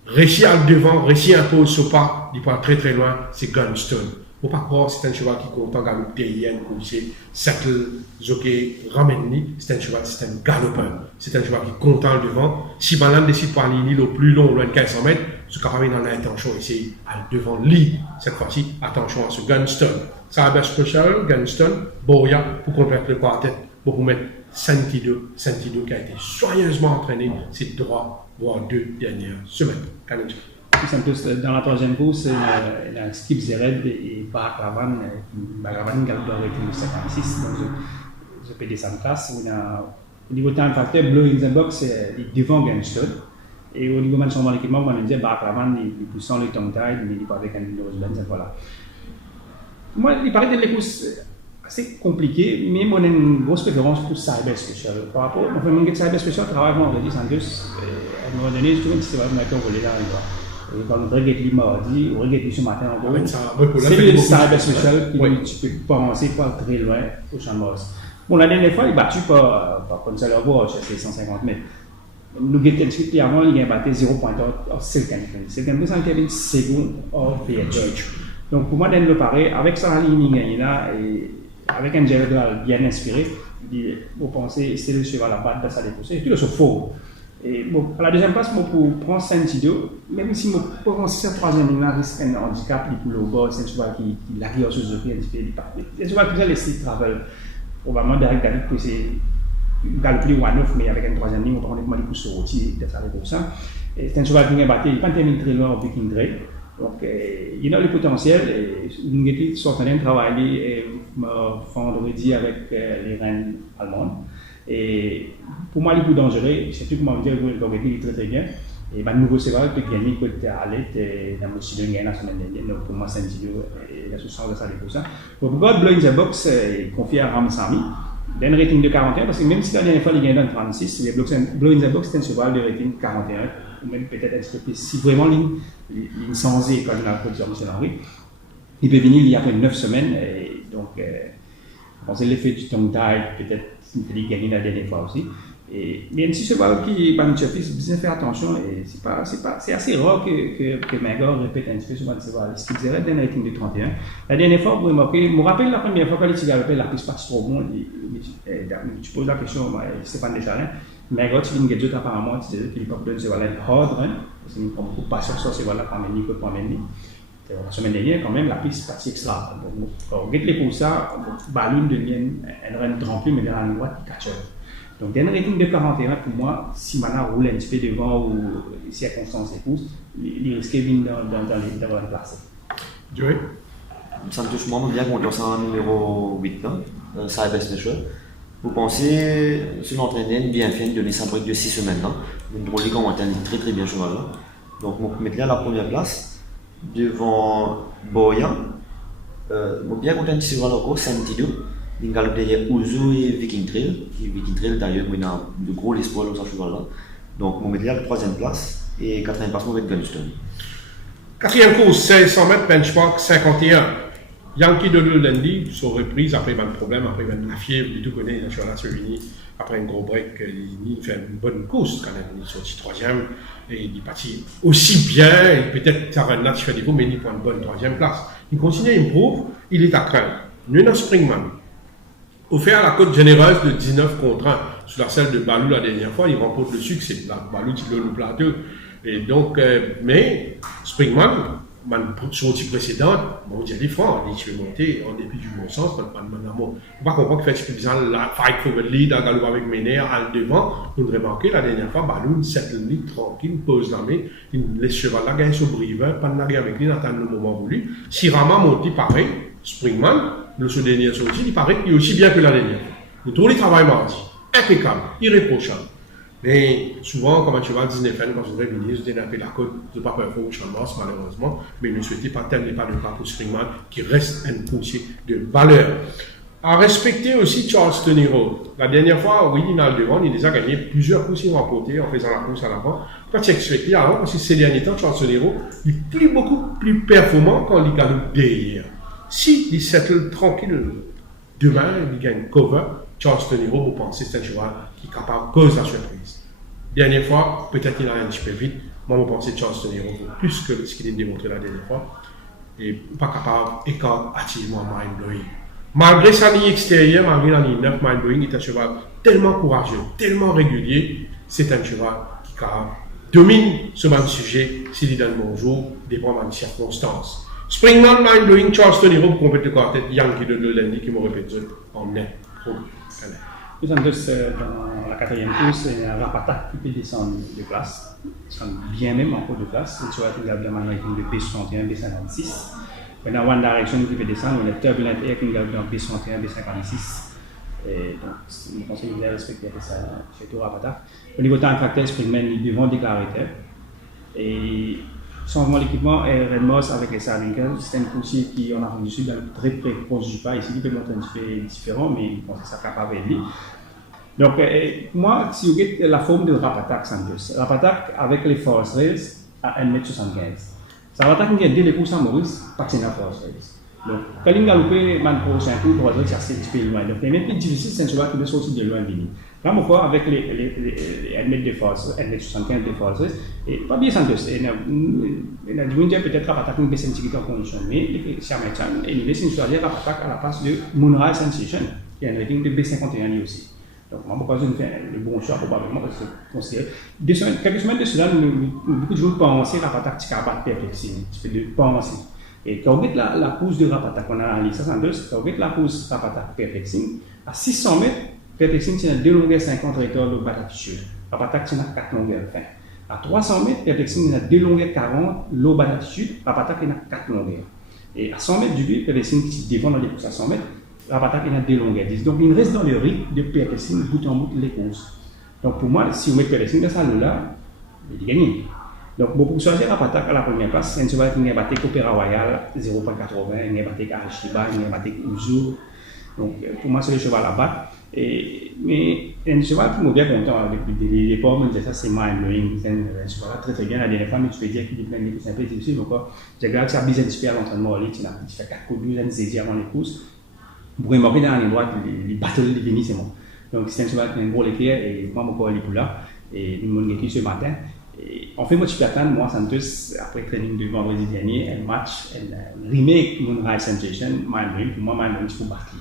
réussit à devant, réussit un peu au pas, il part très très loin, c'est Gunstone. Faut pas croire c'est un cheval qui compte en galop derrière, couché, settle, jockey, ramène, c'est un cheval, c'est un galopeur. C'est un cheval qui compte en devant. Si Balan décide par l'île le plus long, loin de 1500 mètres, ce capable dans l'intention, essayer à devant lui. Cette fois-ci, attention à ce Gunstone. Ça a special, Gunstone, Boya, pour compléter le pas à tête, pour mettre Sentido qui a été soigneusement entraîné ces 3 voire 2 dernières semaines. Santos, dans la troisième course, il y a Skip Zered et Baraklavan qui a arrêté le 56 dans le PD sans classe. Au niveau time factor, Blue in the Box est devant Gunstone. Et au niveau de l'équipement, on disait Baraklavan est poussant le tongue tide, mais il n'est pas avec un numéro de lens. Voilà. Moi, il paraît que les courses assez compliquées, mais moi, j'ai une grosse préférence pour Cyber Special. Par rapport, enfin, mon Cyber Special travaille vendredi, Santos, à un moment donné, je trouve que c'est vraiment un peu volé là. Quand on regarde les mardi, on regarde ce matin encore. C'est le Cyber Special qui tu peux penser pas très loin au champ de Mars. Bon, la dernière fois, il est battu par Consuelo Watch à 150 mètres. Nous avons inscrit clairement, il a battu 0.8 Silk Campbell. Silk Campbell, c'est une seconde hors PH. Donc pour moi, dans le pareil, avec Sarah Lee gagné là, et avec un Gerald bien inspiré, vous pensez que c'est le cheval à battre dans sa défense. Et tout le faux. Et bon, à la deuxième place, moi, pour prendre Sentido, même si moi, pour prendre cette troisième ligne-là, risque un handicap, il coule au bas, c'est un cheval qui l'arrière sur le pied, il part. C'est un cheval qui a laissé travailler. Probablement, derrière David, c'est galoper one-off, mais avec une troisième ligne, on prend les pouces au rôti, de sa défense. C'est un cheval qui a battu, il n'a pas terminé très loin au Viking Trail. Donc, il a le potentiel. Nous avons sorti de travailler vendredi avec les reines allemandes. Et pour moi, il est plus dangereux. Surtout que moi, je dis qu'il est très très bien. Et le nouveau cheval peut gagner côté à l'aide dans le sud de la semaine dernière. Donc, pour moi, c'est un petit peu la sous-sens de ça. Donc, God Blow in the Box est confié à Ramsamy. Il a un rating de 41, parce que même si la dernière fois, il gagne dans 36, Blow in the Box, c'est un cheval de rating 41. Ou même peut-être un petit peu plus. Si vraiment il sans et comme la côte de Michel Henry, il peut venir il y a après 9 semaines. Et donc, c'est l'effet du tongue tide, peut-être qu'il a gagné la dernière fois aussi. Et même si ce cheval qui est pas une chefis, bien faire attention. Et c'est assez rare que Magor répète un petit peu souvent ce cheval. Ce qu'il dirait d'un rating de 31. La dernière fois, vous remarquez, je me rappelle la première fois quand il a la piste partie trop bon, tu poses la question à Stéphane Deschalins. Mais quand tu viens de gagner apparemment, tu sais qu'il n'est pas besoin de se voir hard run, parce qu'il n'y a pas beaucoup de patience sur ce voilà la première ligne que pour mener. La semaine dernière, quand même, la piste est partie extra. Donc, quand on regarde pour ça, Balloon devient un run trempé, mais dans la ligne droite, il catch up. Donc, dans un rating de 41, pour moi, si Mana roule un petit peu devant ou les circonstances les poussent, il risque de venir dans la place. Joey? Ça me touche moins bien qu'on lance un numéro 8, Cyber Special. Vous pensez, sur l'entraîneur bien fait de donner sa brique de 6 semaines, une drôle de commentaire très très bien cheval là. Donc, on peut mettre là la première place, devant Boya. Bien content de ce cheval encore, Sentido. Il galope derrière Ouzo et Viking Trail. Et Viking Trail d'ailleurs, il a de gros espoirs dans ce cheval là. Donc, on met là la troisième place et quatrième place, on met Gunstone. Quatrième course, 1600 mètres, benchmark 51. Yankee de lundi, sur reprise, après il y a un problème, après il y a la fièvre, du tout connaît, il a se réunit, après un gros break, il fait une bonne course quand même, il est sorti troisième, et il est parti aussi bien, et peut-être ça va faire des mais il prend une bonne troisième place. Il continue, il prouve, il est à craindre. Nuno Springman, offert à la cote généreuse de 19 contre 1, sur la selle de Balou la dernière fois, il remporte le succès, Balou qui donne le plateau, et donc, mais Springman, sortie précédente, on dit les francs, il est monté en dépit du bon sens, pas de mon amour. On va comprendre qu'il fait bizarre la fight for the lead, à Galop avec Ménère, à devant. Nous devons remarquer la dernière fois, Balloon, settle lead, tranquille, pose la main, il laisse cheval là, gagne sur Briver, pas de narguer avec lui, attend le moment voulu. Si Rama monte pareil, Springman, le ce dernier sorti, il paraît qu'il est aussi bien que la dernière. Nous trouvons le travail mardi, impeccable, irréprochable. Mais souvent, comme un cheval 19 ans, quand je voudrais venir, je dis un peu la côte, je ne pas peur au champ de Mars, malheureusement, mais ne souhaitez pas tel n'est pas le cas pour Springman, qui reste un poussier de valeur. À respecter aussi Charles Tonero. La dernière fois, oui, il a le devant, il les a gagné plusieurs poussiers remportés en faisant la course à l'avant. Quand tu expliques avant, parce que ces derniers temps, Charles Tonero, il est beaucoup plus performant quand il gagne derrière. Si il settle tranquille, demain, il gagne cover, Charles Tonero, vous pensez que c'est un cheval qui est capable de causer la surprise. Dernière fois, peut-être qu'il a un petit peu vite. Moi, je pense que Charles Tonero plus que ce qu'il a démontré la dernière fois. Et pas capable d'écarter activement Mind-Blowing. Malgré sa ligne extérieure, malgré la ligne 9, Mind-Blowing est un cheval tellement courageux, tellement régulier. C'est un cheval qui domine ce même sujet s'il lui donne bonjour, dépend des circonstances. Springman, Mind-Blowing, Charles Tonero pour compléter le quartet, Yankee de lundi qui me répète en est. Nous sommes tous dans la quatrième course, il y a un Rapatak qui peut descendre de classe, bien même en cours de classe, c'est sur la demande de B61, B56. Maintenant, One Direction qui peut descendre, on a Turbulent Air qui gagne dans B61, B56. Et donc, je pense qu'il faut respecter ça chez tout Rapatak. Au niveau time factor, Springman, ils devront déclarer terre. Et changement d'équipement, Red Moss avec les Sarlinkers, c'est un coursier qui on a rendu dessus très proche du pas ici, qui peut montrer un petit peu différent, mais je pense que ça capable de lui. Donc, moi, si vous regardez la forme de Rapatak Santos, Rapatak avec les Force Rails à 1m75. Rapatak, il y a deux les courses à Maurice, partenaire Force Rails. Donc, quand il a loupé man prochain coup, 3 heures, c'est assez loin. Donc, c'est même plus difficile, c'est un cheval qui veut sortir de loin de lui. Là, pourquoi avec les 1 mètre de force, 1m75 de force, et pas bien Santos, il a dit peut-être Rapatak une baisse en condition, mais il laisse une choisir Rapatak à la place de Moonrise Sensation, qui a un rating de B51 aussi. Donc, moi, pourquoi je fais le bon choix, probablement, parce que je considère. Quelques semaines de cela, beaucoup de gens pensent que Rapatak qui a battu Perplexing, tu peux penser. Et quand on regarde la course de Rapatak, on a analysé ça en deux, quand on regarde la course Rapatak Perplexing, à 600 mètres, Perplexing c'est 2 longueurs 50 recteurs de battitude. Rapatak c'est 4 longueurs 20. À 300 mètres, Perplexing c'est 2 longueurs 40, low battitude, Rapatak c'est 4 longueurs. Et à 100 mètres du but, Perplexing qui défend dans les courses à 100 mètres, Rapatak c'est 2 longueurs 10. Donc il reste dans le rythme de Perplexing bout en bout les courses. Donc pour moi, si vous mettez Perplexing dans ça là, il gagne. Donc, pour choisir Rapatak à la première place, c'est un cheval qui a battu Opéra Royal 0.80, il a battu Arishiba, il a battu Uzu. Donc, pour moi, c'est le cheval à battre. Mais un cheval qui m'a bien content depuis les départ, me disait ça, c'est Mind-Blowing. C'est un cheval très très bien. La dernière fois, mais tu peux dire qu'il est plein de c'est un peu difficile. Donc, j'ai regardé ça bien inspiré à l'entraînement. Il fait 4 coups de 12 ans avant les courses. Vous pouvez remarquer dans la ligne droite, les bateaux de Vénis, c'est bon. Donc, c'est un cheval qui a un gros éclair et moi, mon corps est pour là. Et il m'a écrit ce matin. Et on fait moi super attendre, moi Santos, après le training de vendredi dernier, un match, un remake Moonrise Sensation, Mind-Blowing, pour moi Mind-Blowing il faut battre.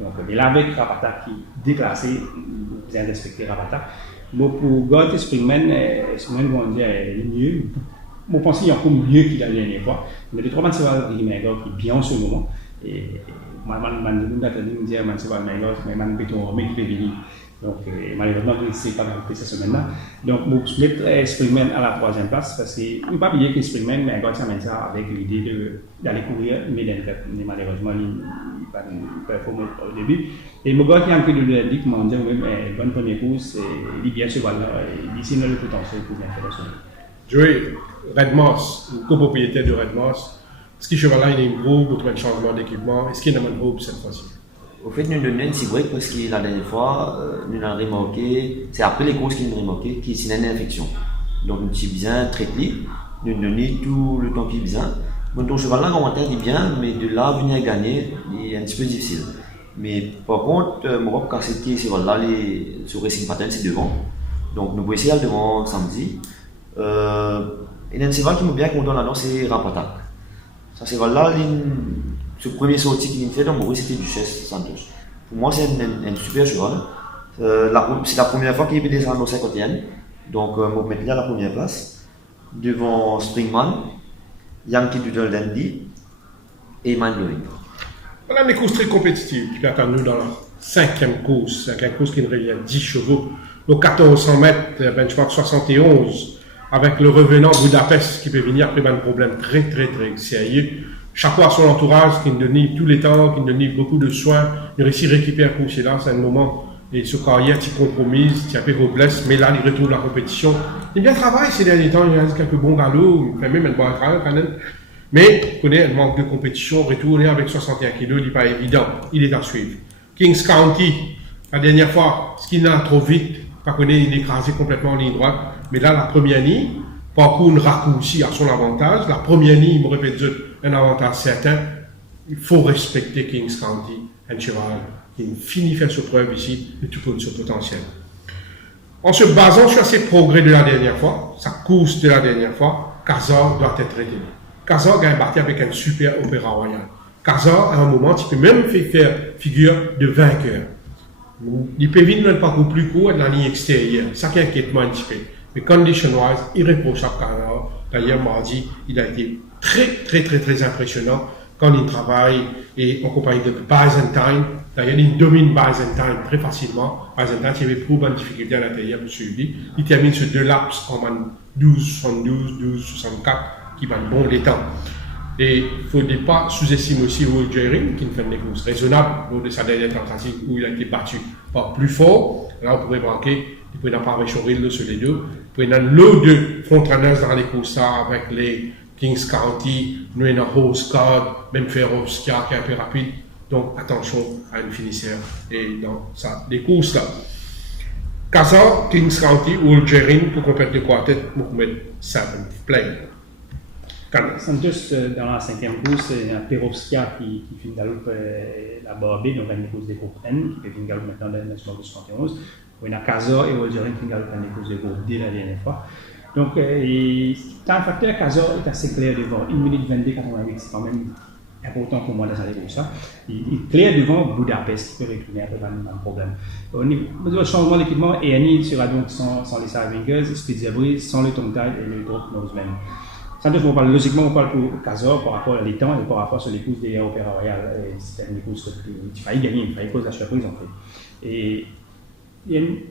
Donc et là avec Rapatak qui déclassé, vous avez respecté Rapatak. Bon pour God et Springman vont dire mieux. Bon je pense qu'il y a encore mieux qu'il a la dernière fois. Mais les 3 matchs c'est qui est bien en ce moment. Et moi je dire man c'est pas Mengor, mais man béton mais qui fait venir. Donc, malheureusement, c'est pas mal cette semaine-là. Donc, je mettrai Springman à la 3e place parce qu'il ne faut pas oublier que Springman, mais quand ça amène ça avec l'idée d'aller courir Maiden Cup. Mais malheureusement, il n'a pas performé au début. Et mon gars qui a un peu de lundi, qui m'a dit même bonne première course, il est bien ce cheval-là, il signe le potentiel pour bien faire la semaine. Joey, Red Moss, le copropriétaire de Red Moss, est-ce que ce cheval-là, il est une groupe pour trouver un changement d'équipement? Est-ce qu'il y a une groupe cette fois-ci? Au fait, nous donnons une cigarette parce que la dernière fois, nous avons remarqué, c'est après les courses qu'il nous a remarqué, qu'il y a une infection. Donc, nous avons bien traité, nous donnons tout le temps qu'il y a besoin. Bon, ton cheval là, commentaire dit bien, mais de là, venir gagner, il est un petit peu difficile. Mais par contre, moi, quand c'était ce cheval là, sur Racing Pattern, c'est devant. Donc, nous pouvons essayer le devant samedi. Il y a un cheval qui m'a bien content là-dedans, c'est Rapatak. Ça, ce cheval là, ce premier sortie qu'il fait dans Maurice, c'était Duchesse Santos. Pour moi, c'est un super cheval. C'est la première fois qu'il est descendu au 51. Donc, je vais mettre là la première place. Devant Springman, Yankee Doodle Dandy et Mind-Blowing. Voilà des courses très compétitives qui attendent nous dans la 5e course. 5e course qui nous revient à 10 chevaux. Au 1400 mètres, benchmark 71. Avec le revenant Budapest qui peut venir après un problème très très très sérieux. Chaque fois son entourage qui nous donne tous les temps, qui nous donne beaucoup de soins, il réussit à récupérer un course là, c'est un moment, et ce carrière, tu compromise, tu as peu blesse, mais là il retrouve la compétition. Il bien travaille ces derniers temps, il a quelques bons galops, il fait même un bon travail quand même. Mais, vous connaissez, le manque de compétition, retourner avec 61 kg, il n'est pas évident, il est à suivre. Kings County, la dernière fois, ce qu'il a trop vite, pas connaître, il est écrasé complètement en ligne droite, mais là la première ligne, parcours raccourci à son avantage. La première ligne, il me répète, un avantage certain. Il faut respecter Kings County, un cheval qui finit faire sa preuve ici de tout son potentiel. En se basant sur ses progrès de la dernière fois, sa course de la dernière fois, Khazar doit être retenu. Khazar gagne parti avec un super opéra royal. Khazar, à un moment, tu peux même faire figure de vainqueur. Il peut venir un parcours plus court de la ligne extérieure. Ça qui inquiète moi un petit peu. Mais condition-wise, irréprochable Khazar. D'ailleurs, mardi, il a été très impressionnant quand il travaille et en compagnie de Byzantine. D'ailleurs, il domine Byzantine très facilement. Byzantine, il y avait plus de difficultés à l'intérieur pour suivre. Il termine sur 2 laps en 12,72, 12,64 qui valent bon les temps. Et il ne faudrait pas sous-estimer aussi Will Jerry, qui fait des courses raisonnables lors de sa dernière tentative où il a été battu par plus fort. Là, on pourrait manquer, il pourrait pas avec Choril sur les deux. Il pourrait avoir l'eau de frontrunners dans les courses avec les Kings County, Nuena Horse Guard, même Ferovskia qui est un peu rapide. Donc attention à une finisseur et dans ça, des courses là. Khazar, Kings County, Will Jerry pour compléter le quartet, pour mettre 7 play. Santos, dans la 5e course, il y a Perovskia qui fait une galope la Barbie, donc une course des groupes N, qui fait une galope maintenant dans la National 71. Il y a Khazar et Wolgerin qui font une galope dans les courses des groupes D la dernière fois. Donc, dans le facteur, Khazar est assez clair devant. 1 minute 22, 88, c'est quand même important pour moi dans cette course. Il est clair devant Budapest, qui peut retourner après un problème. Au niveau du changement d'équipement, ENI sera donc sans les Savingers, Spitzer sans le Tongue Tide et le Drop Noseman. Logiquement, on parle pour Khazar par rapport à l'étang et par rapport sur les courses des Opéra Royal. C'était une course qu'il fallait gagner, il fallait cause la surprise en fait. Et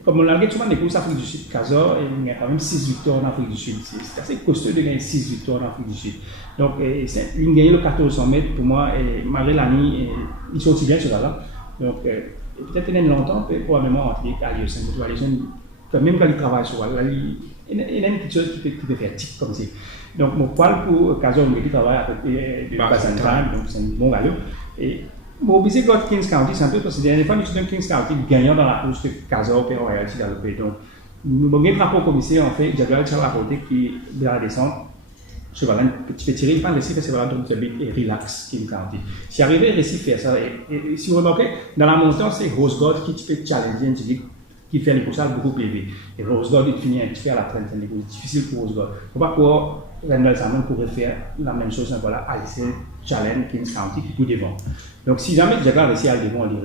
comme on l'a regardé souvent des courses d'Afrique du Sud, Khazar, il y a quand même 6 victoires en Afrique du Sud. C'est assez costaud de gagner 6 victoires en Afrique du Sud. Donc, il gagne le 1400 mètres pour moi, et malgré l'année, il sortit bien ce là. Donc, peut-être qu'il y a longtemps, probablement entre Allison, même quand il travaille sur il y a une petite chose qui peut faire tic comme ça. Donc, mon poil pour Khazar, qui travaille à côté de Byzantine, donc c'est un bon galop. Et mon obligé de Kings County, c'est un peu parce que la dernière fois, nous sommes Kings County gagnant dans la course que Khazar Opéra Royal s'est galopé. Donc, nous avons un rapport commissaire, en fait, Jadwal a rapporté qui, de la descente, cheval, tu peux tirer, il faut laisser faire cheval donc tu et relax Kings County. Si arrivé à réussir faire ça, et si vous remarquez, dans la montagne, c'est Rose God qui peut challenger, qui fait les courses beaucoup plus vite. Et Rose God, il finit un petit peu à la trentaine, c'est difficile pour Rose God. Il ne faut pas pouvoir Randall Salmon pourrait faire la même chose, voilà, Alice Challenge, Kings County qui court devant. Donc, si jamais Jaguar réussit à devant, il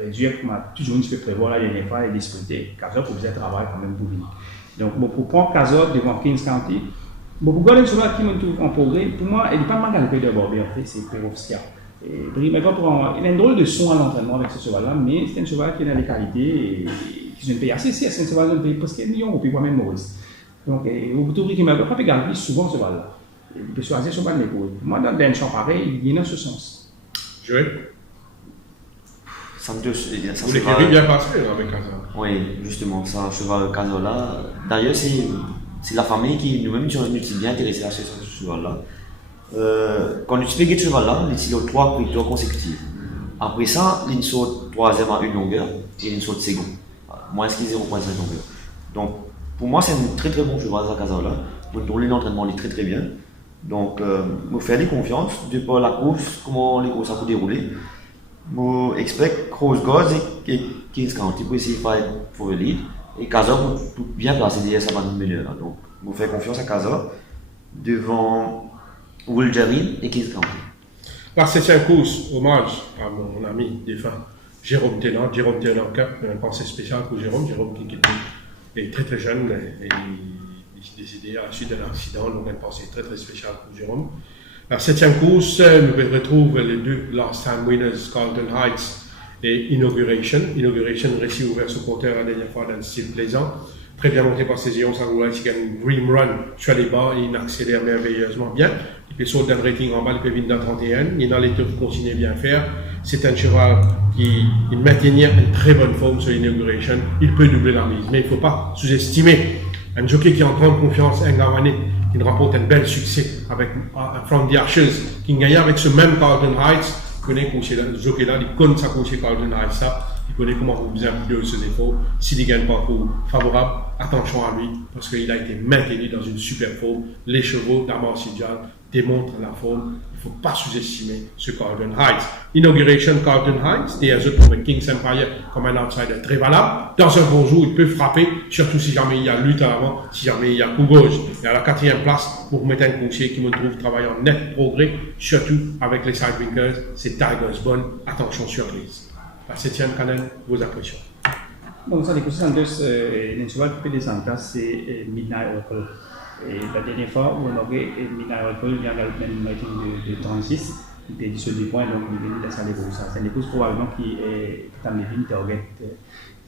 réduire, comme toujours, je peux prévoir la dernière fois, et discuter. Khazar pour bien travailler quand même pour venir. Donc, pour prendre Khazar devant Kings County, pour regarder un cheval qui me trouve en progrès, pour moi, il n'est pas mal galopé de Barbie, en fait, c'est Perovskia. Il a un drôle de son à l'entraînement avec ce cheval-là, mais c'est un cheval qui a les qualités et qui est un pays assez c'est un cheval d'un pays presque million au pays moi-même Maurice. Donc, au bout qui m'a pas gagné souvent ce cheval-là. Il peut choisir ce cheval d'épaule. Moi, dans un champ pareil, il vient dans ce sens. Joël Santos, ça vous l'écrivez bien passé avec Khazar. Oui, justement, ça, cheval Khazar là. D'ailleurs, c'est la famille qui nous-mêmes nous sommes bien intéressés à ce cheval-là. Quand tu fais ce cheval-là, il a 3 victoires consécutives. Après ça, il saute 3e à 1 longueur et il saute second. Moins qu'il 0,5 longueur. Donc, pour moi, c'est un très bon cheval à Khazar-là. Pour l'entraînement, il est très bien. Donc, je fais des confiance de par la course, comment les courses ont déroulé. Je expecte Rose God et Kings County pour essayer de faire pour le lead. Et Khazar pour bien placer derrière sa bande meilleure. Donc, je fais confiance à Khazar devant Wolgerin et Kings County. La 7e course, hommage à mon ami défunt Jérôme Tennant, une pensée spéciale pour Jérôme qui est très jeune et il est décédé à la suite d'un accident, donc une pensée très spéciale pour Jérôme. La 7e course, nous retrouvons les 2 last time winners, Carlton Heights et Inauguration. Inauguration réussit à ouvrir son compteur la dernière fois dans le style plaisant. Très bien monté par ses ions, ça roule ici, il gagne une dream run sur les bas, il accélère merveilleusement bien. Il peut sauter d'un rating en bas, il peut venir dans 31, il est dans les tours qui continue à bien faire. C'est un cheval qui maintient une très bonne forme sur l'Inauguration, il peut doubler la mise, mais il ne faut pas sous-estimer un jockey qui est en grande confiance, un Gawané, qui nous rapporte un bel succès avec From the Ashes, qui gagne avec ce même Carlton Heights, il connaît ce jockey-là, il connaît sa coach Carlton Heights, ça. Il connaît comment vous bien de ses défauts. S'il ne gagne pas un coup favorable, attention à lui, parce qu'il a été maintenu dans une super forme. Les chevaux d'Amor Sidjal, démontre la forme. Il ne faut pas sous-estimer ce Carlton Heights. Inauguration Carlton Heights, des autres pour le Kings Empire comme un outsider très valable. Dans un bon jour, il peut frapper, surtout si jamais il y a lutte à l'avant, si jamais il y a coup gauche. Et à la 4e place, pour mettre un conseiller qui me trouve travailler en net progrès, surtout avec les Sidewinkers, c'est Tigers Bond. Attention surprise. La 7e canal, vos impressions. Donc, ça, les courses Santos, le cheval qui peut descendre, c'est Midnight Oracle. Et la dernière fois où on a vu Midnight Oracle, il y a eu un rating de 36, il était 18 points, donc il est venu dans les courses. C'est une course probablement qui est dans les lignes target.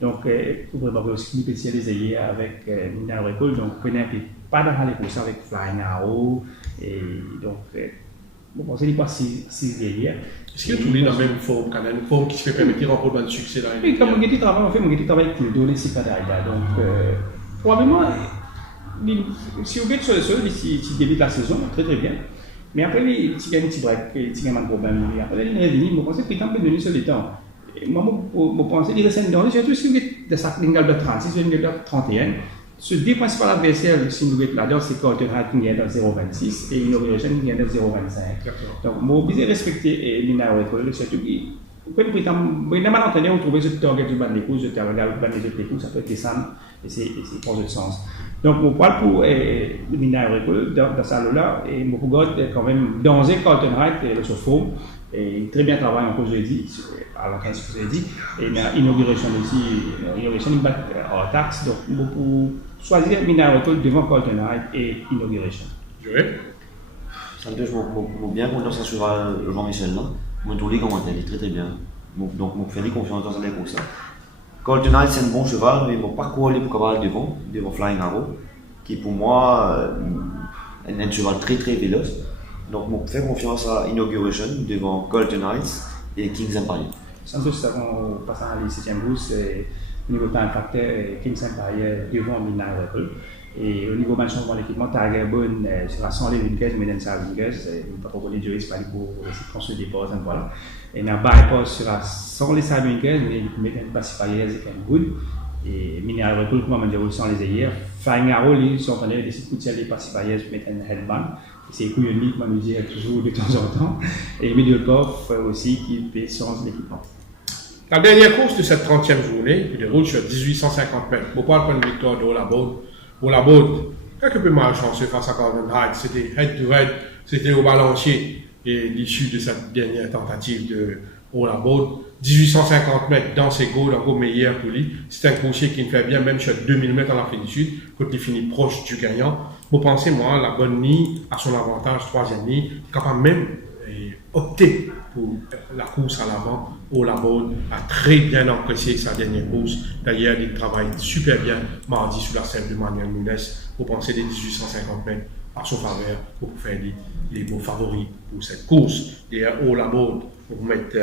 Donc, vous pouvez voir aussi une petite spécialisée avec Midnight Oracle, donc vous n'avez pas dans les courses avec Flying Arrow. Et donc, bon, c'est pas si guerrier. Est-ce que tout est dans la même forme, quand même, une forme qui se fait permettre de remporter un succès dans les. Oui, comme on travaille, on fait mon travail avec le dos, les Sipadaïda. Donc, probablement, si vous êtes sur le sol, si débute la saison, très très bien. Mais après, il y a un petit break, il y a un problème. Après, il est revenu, je pense que le peut donner sur le temps. Moi, je pense qu'il reste dans surtout si vous êtes de sa ligne de 36, ligne de 31. Ce deux principaux adversaires, si nous êtes là-dedans, c'est Carlton Heights qui est dans 0,26 et Inauguration qui est dans 0,25. Donc, je vais respecter Midnight Oracle, surtout que vous pouvez malentendu, vous trouvez ce target du bas de l'écoute, je regarde le bas des autres écoutes, ça peut descendre et c'est pour le sens. Donc, je parle pour Midnight Oracle dans ça là, et je regarde quand même dans Carlton Heights, le Sofo, et très bien travaillé en cause jeudi, alors qu'est-ce que vous avez dit, et Inauguration aussi, Inauguration il bat hors taxe, donc beaucoup choisir Midnight Oracle devant Carlton Heights et Inauguration. Santos, je bien content sur Jean-Michel là. Mon tous les commentaires, il est très très bien. Donc, je fais confiance dans ça comme ça. Carlton Heights, c'est un bon cheval, mais mon parcours est pour cavale devant Flying Arrow, qui pour moi est un cheval très très véloce. Donc, je fais confiance à Inauguration devant Carlton Heights et Kings Empire. Santos, on passe à la 7e course, au niveau temps facteur, Kings Empire devant Midnight Oracle. Et au niveau de changement d'équipement, Tiger Bone sera sans les Winkers, mais dans sa Winkers, il ne va pas beaucoup de jurys pour essayer de construire des postes. Voilà. Et dans Bypass sera sans les Side Winkers, mais il peut mettre un pacifier et un good. Et Midnight Oracle, comment on dit, sans les ailleurs. Flying Arrow, ils sont en train de décider de tirer les pacifiers pour mettre un headband. C'est couillonnique, on nous dit toujours de temps en temps. Et Middle Puff aussi qui peut changer l'équipement. La dernière course de cette 30e journée, qui déroule sur 1850 mètres. Pour pas prendre une victoire de Olaboud, quelque peu malchanceux face à Carlton Heights. C'était head-to-head, c'était au balancier. Et l'issue de cette dernière tentative de Olaboud, 1850 mètres dans ses goals, encore meilleur pour lui. C'est un coursier qui me fait bien, même sur 2000 mètres en Afrique du Sud, quand il finit proche du gagnant. Vous pensez, moi, la bonne ligne, à son avantage, 3e ligne, capable même opter pour la course à l'avant. Olaboud a très bien apprécié sa dernière course. D'ailleurs, il travaille super bien mardi sur la scène de Manuel Nunes. Vous pensez des 1850 mètres à son faveur pour faire les beaux favoris pour cette course. D'ailleurs, Olaboud, pour mettre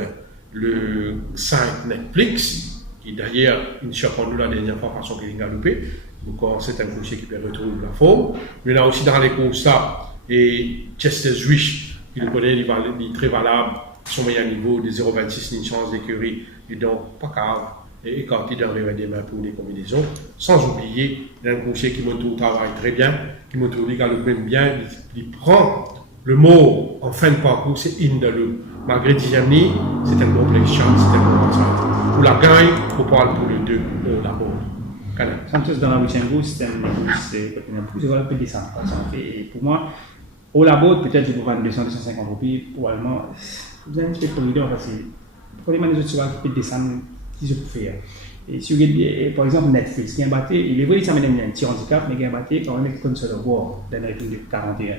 le 5 Netflix, qui d'ailleurs, il surprend nous la dernière fois façon qu'il a galopé. Donc, c'est un coursier qui peut retrouver la forme. Mais là aussi, dans les courses là, et Chester Zwisch, il connaît, il est très valable, son meilleur niveau de 0,26, une chance d'écurie, et donc pas grave, et écarté dans les des mains pour les combinaisons. Sans oublier, il y a un coursier qui me travaille très bien, qui me trouve galope même bien, il prend le mot en fin de parcours, c'est Indaloo. Malgré 10e ligne, c'est un bon play chance, c'est un bon concept. Pour la gagne, il faut parler pour le 2, la bonne. Santos dans la 8e course, c'est un plus de descendre. Et pour moi, Olaboud, peut-être je peux vendre 200-250 roupies, probablement, vous avez un petit peu de prudent parce que pour les autres chevaux qui peuvent descendre, qu'ils peuvent faire. Et si vous regardez, par exemple, Netflix, qui a battu, il est vrai que ça mène un petit handicap, mais il a battu quand même comme ça le voir, dans le rythme de 41.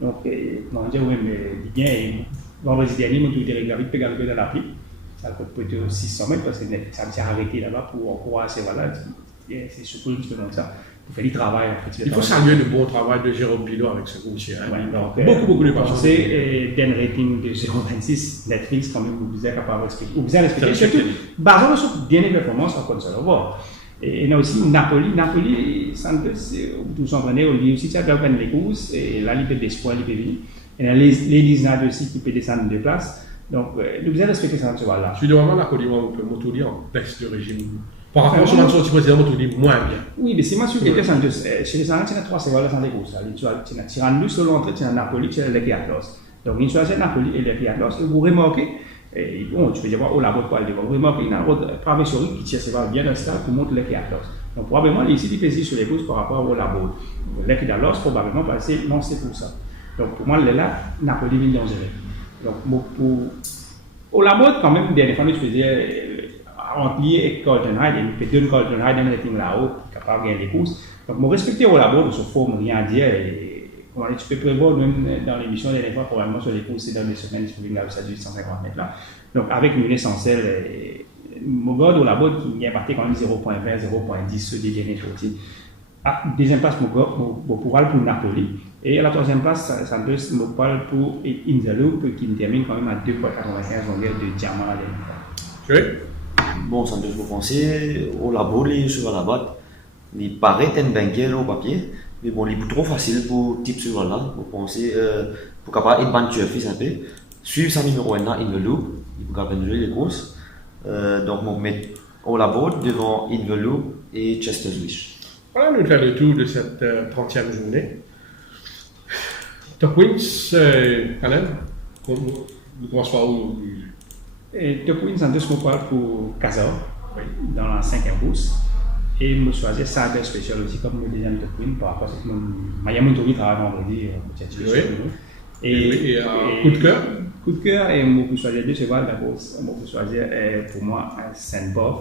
Donc, on dit, oui, mais bien, vendredi dernier, mon tour était réglé, il peut gagner dans l'appli. Ça coûte peut-être 600 mètres parce que ça me s'est arrêté là-bas pour encourager, voilà, c'est surtout une chose comme ça. Pour faire du travail. Il faut saluer le bon travail de Jérôme Pilot avec ce coursier. Hein. Ouais, beaucoup de patience. C'est un rating de 0,26, Netflix, quand même, vous êtes capable de respecter. Vous êtes respecté. Surtout, basé sur bien les performances, on peut se le voir. Et il y a aussi Napoli, Santos, tout s'entraîner, il y a aussi les courses, et là, il peut d'espoir, il peut venir. Il y a les Lisnades aussi qui peuvent descendre de place. Donc, nous devons respecter ça, tu vois là. Je suis vraiment Napoli, on peut m'autoriser en baisse de régime. Par rapport à ce match sorti précédemment, on dit moins bien. Oui, mais c'est moi sûr que quelqu'un chez les Argentins, il y a 3 séries sans les courses. Il y a Tirannus, selon l'entrée, il y a Napoli, il y a l'Equiatlos. Donc, il y a Napoli et l'Equiatlos. Et vous remarquez, bon, tu peux dire, oh, la botte quoi, vous remarquez, il y a une autre traversée qui tire bien dans le stade pour montrer l'Equiatlos. Donc, probablement, ici, il pèse sur les courses par rapport au labo. L'Equiatlos, probablement, parce que non, c'est pour ça. Donc, pour moi, là, Napoli vient dangereux. Donc, au labo, quand même, dernière fois, je faisais. Entre lié et Coltonheim, il fait 2 Coltonheim dans les là-haut, capable de gagner les courses. Donc, je respecte au labo de ce forme, rien à dire. Et, comment dire, tu peux prévoir, même dans l'émission, des fois, probablement sur les courses, c'est dans des semaines disponibles à 850 mètres là. Donc, avec une essentielle, mon gars au labo qui est parti quand même 0.20, 0.10 sur des derniers sorties. Deuxième place, mon gars, pour Napoli. Et à la troisième place, Santos, mon parle pour Inzalo, qui me termine quand même à 2.95 longueur de diamant à l'époque. Oui. Bon, ça me fait penser au labo, les chevaux à la batte. Il paraît être banquier au papier, mais bon, il est trop facile pour type cheval là, pour penser, pour capable être ban fils un peu. Suivre sa numéro 1 là, Invelou, il peut capable jouer les courses. Donc, on met au labo devant Invelou et Chester Swish. Voilà, nous faisons le tour de cette 30e journée. Top Wins, Alain, nous commençons par où? Top Wins, Santos, je parle pour Casar, Oui. dans la 5e course. Et je choisis Cyber Special aussi comme le deuxième Top Win par rapport à ce que Miami Tori travaille vendredi. Et coup de cœur? Coup de cœur, et je peux choisir 2 chevaux d'abord. Je peux choisir pour moi Saint-Bob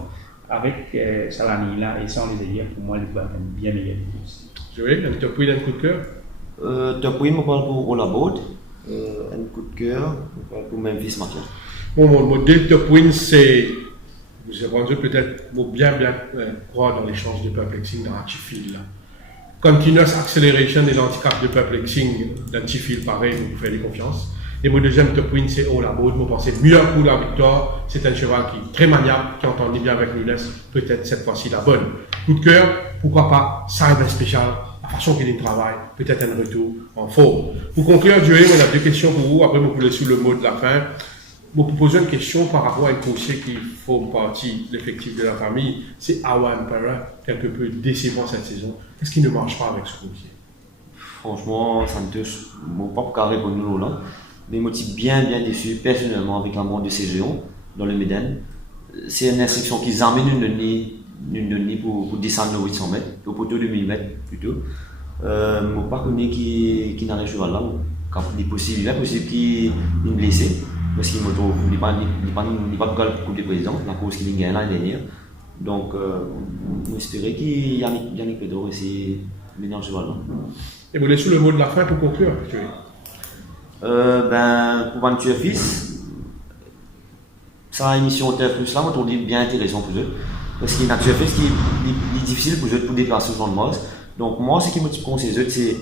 avec Salani là et sans les ailleurs, pour moi, il va être bien meilleur course. Oui, un Top Win, un coup de cœur? Top Win, je parle pour Olabode. Un coup de cœur, je parle pour Memphis Mafia. Bon, mon modèle Top Win, c'est. Vous avez rendu peut-être bien croire dans les chances de perplexing dans un petit fil. Continuous acceleration et l'handicap de perplexing d'un petit fil pareil, vous faites confiance. Et mon deuxième top win, c'est Olabode. Je pense que c'est mieux pour la victoire. C'est un cheval qui est très maniable, qui entend bien avec Nunes. Peut-être cette fois-ci la bonne. Coup de cœur, pourquoi pas Cyber Special, la façon qu'il travaille, peut-être un retour en forme. Pour conclure, Joël, on a 2 questions pour vous. Après, vous pouvez laisser le mot de la fin. Je vous pose une question par rapport à un coursier qui forme partie de l'effectif de la famille. C'est Awa Empera, quelque peu décevant cette saison. Qu'est-ce qui ne marche pas avec ce coursier? Franchement, ça me touche. Bon, pas pour carré pour nous là, mais moi, je suis bien déçu personnellement avec la mort de ces géants dans le Méden. C'est une instruction qu'ils amènent une donnée pour descendre le 800 mètres, au poteau de 1000 mètres plutôt. Moi, pas connu qui n'a rien cheval là. Quand il est possible qu'il est blessé. Parce qu'il n'est pas pour le président, la cause qu'il a gagné l'année dernière. Donc, on espérait qu'il y a Yannick Pedro ici, meilleur cheval. Et vous laissez le mot de la fin pour conclure, Joël. Pour Venture Fils, sa émission Terre Plus là, on dit bien intéressant pour eux. Parce qu'il y a Nature Fils qui est difficile pour eux pour déplacer ce genre de Mars. Donc, moi, ce qui me conseille, c'est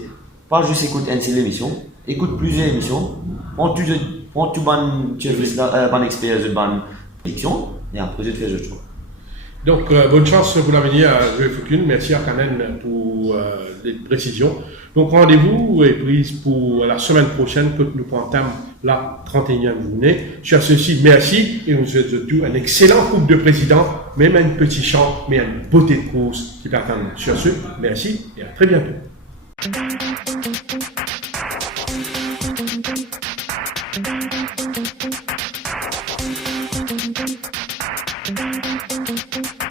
pas juste écouter une seule émission, écoute plusieurs émissions, prends tout ban expérience de ban fiction et après je te fais le choix. Donc bonne chance pour l'avenir à Joël Foucault. Merci à Kanen pour les précisions. Donc rendez-vous est prise pour la semaine prochaine que nous entame la 31e journée. Sur ceci, merci et nous souhaitons tout un excellent groupe de présidents, même un petit chant, mais une beauté de course qui t'attend. Sur ce, merci et à très bientôt. Thank you.